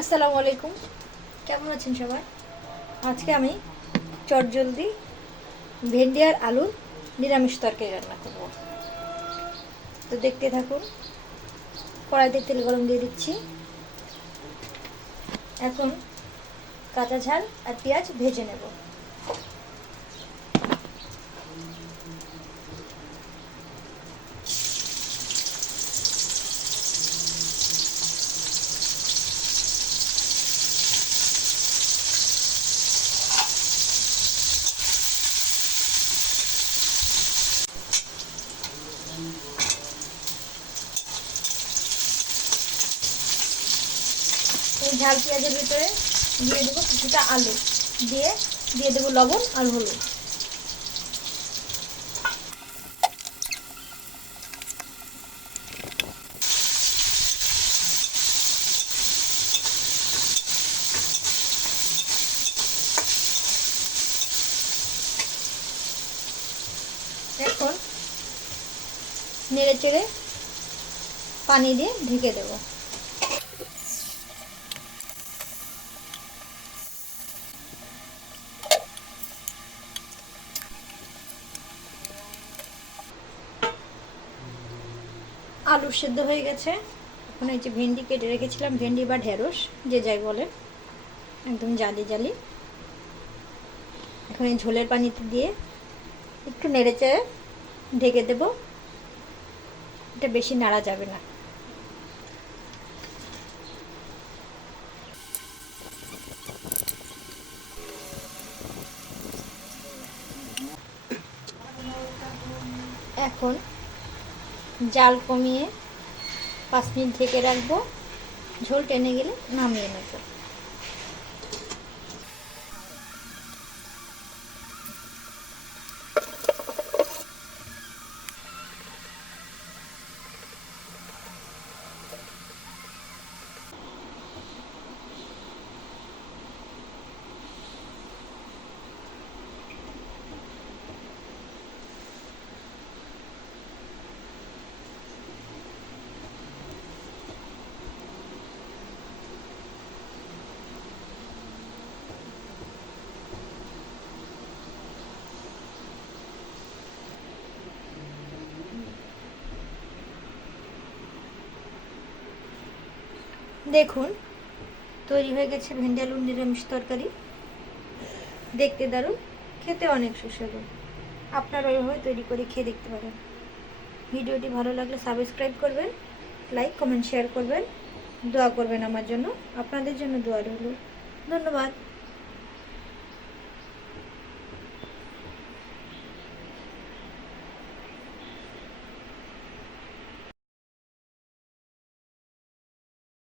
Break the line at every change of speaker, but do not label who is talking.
আসসালামু আলাইকুম। কেমন আছেন সবাই? আজকে আমি চট জলদি ভেন্ডি আর আলু নিরামিষ তরকারি রান্না করব। তো দেখতে থাকুন, কড়াইতে তেল গরম দিয়ে দিচ্ছি। এখন কাঁচা ঝাল আর পেঁয়াজ ভেজে নেব। এই ঝাল পেঁয়াজের ভিতরে দিয়ে দেবো কিছুটা আলু দিয়ে দিয়ে দেবো লবণ আর হলুদ। এখন নেড়ে চেড়ে পানি দিয়ে ঢেকে দেবো। আলু সেদ্ধ হয়ে গেছে। এখন এই যে ভেন্ডি কেটে রেখেছিলাম, ভেন্ডি বা ঢেঁড়স, যে যাই বলে। একদম জালি জালি। এখন এই ঝোলের পানিতে দিয়ে একটু নেড়ে চেড়ে ঢেকে দেব। এটা বেশি নাড়া যাবে না। এখন জাল কমিয়ে পাঁচ মিনিট ঢেকে রাখব। ঝোল টেনে গেলে নামিয়ে নেব। দেখুন, তৈরি হয়ে গেছে ভেন্ডি আলুর নিরামিষ তরকারি। দেখতে দারুণ, খেতে অনেক সুস্বাদু। আপনারা ওইভাবে তৈরি করে খেয়ে দেখতে পারেন। ভিডিওটি ভালো লাগলে সাবস্ক্রাইব করবেন, লাইক, কমেন্ট, শেয়ার করবেন। দোয়া করবেন আমার জন্য। আপনাদের জন্য দোয়া রইল। ধন্যবাদ।